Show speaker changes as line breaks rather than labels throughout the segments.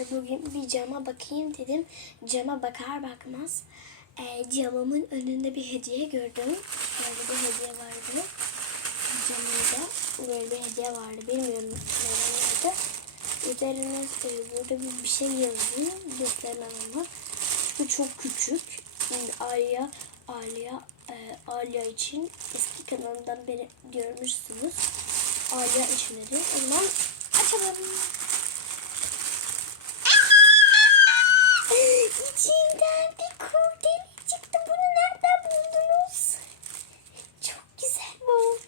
Bugün bir cama bakayım dedim. Cama bakar bakmaz e, camımın önünde bir hediye gördüm. Böyle bir hediye vardı. Camında böyle bir hediye vardı. Bilmiyorum neden vardı. Üzerine e, burada bir, bir şey yazıyor. Göstermem ama. Çünkü çok küçük. Şimdi Alya, Alya, e, Alya için eski kanalımdan beri görmüşsünüz. Alya içleri. O zaman açalım. İçinden bir kurdele çıktı. Bunu nereden buldunuz? Çok güzel bu.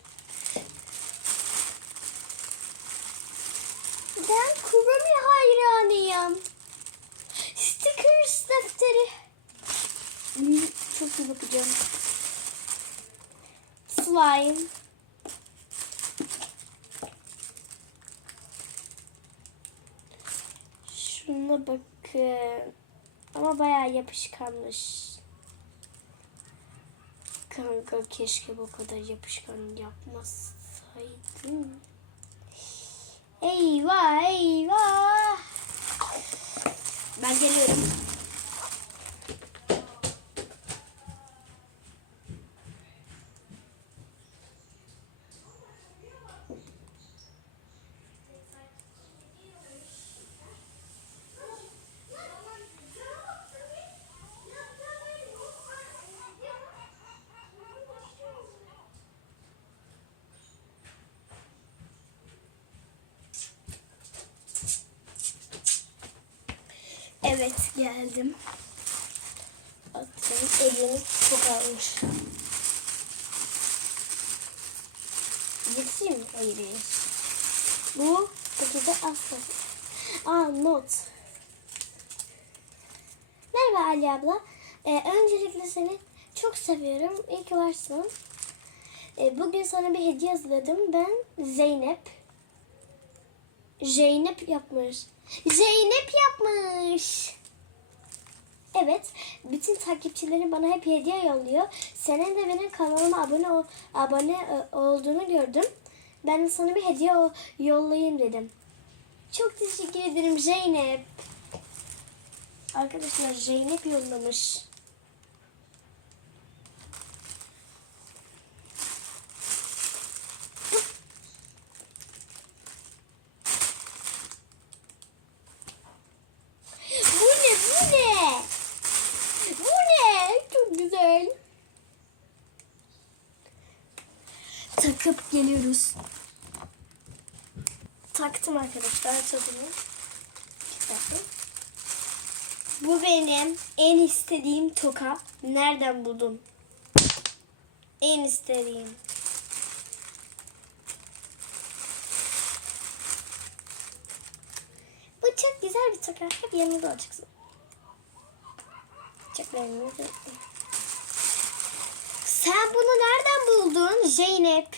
Ben Kurami hayranıyım. Stickers defteri. Hmm, Çok iyi bakacağım. Slime. Şuna bakın. Ama bayağı yapışkanmış. Kanka keşke bu kadar yapışkan yapmasaydım. Eyvah eyvah. Ben geliyorum. Evet geldim. Attım. Elimi çok almış. Getireyim mi? Hayır. Bu paketi asla. Aa not. Merhaba Ali abla. Ee, öncelikle seni çok seviyorum. İyi ki varsın. Ee, bugün sana bir hediye hazırladım. Ben Zeynep. Zeynep yapmış. Zeynep yapmış. Evet, bütün takipçilerim bana hep hediye yolluyor. Senin de benim kanalıma abone abone e, olduğunu gördüm. Ben de sana bir hediye yollayayım dedim. Çok teşekkür ederim Zeynep. Arkadaşlar Zeynep yollamış. Bu ne? Bu ne? Bu ne? Çok güzel. Takıp geliyoruz. Taktım arkadaşlar tadını. Bu benim en istediğim toka. Nereden buldum? En istediğim. Bu çok güzel bir toka. Hep yanında olacaksın. Çok beğendim. Sen bunu nereden buldun Zeynep?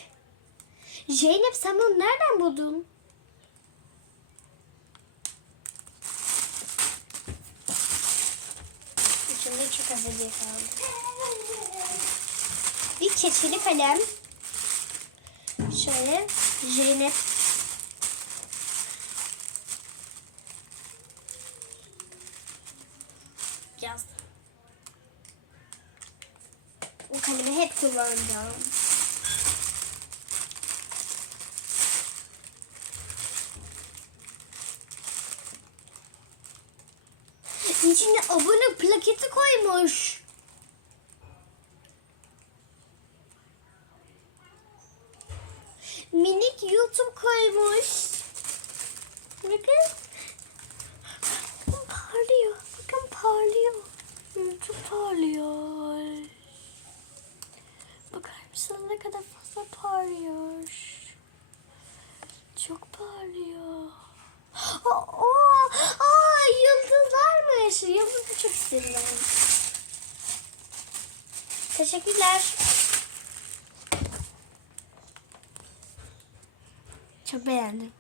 Zeynep sen bunu nereden buldun? İçinde çok az hediye kaldı. Bir keçeli kalem. Şöyle Zeynep. Yazdım. Bu kalemi hep kullanacağım. İçine abone plaketi koymuş. Minik YouTube koymuş. Bakın. Bakın parlıyor. Bakın parlıyor. YouTube parlıyor. Bakar mısın ne kadar fazla parlıyor. Çok parlıyor. Aa, aa, aa, yıldızlarmış. Yıldızı çok isterim ben. Teşekkürler. Çok beğendim.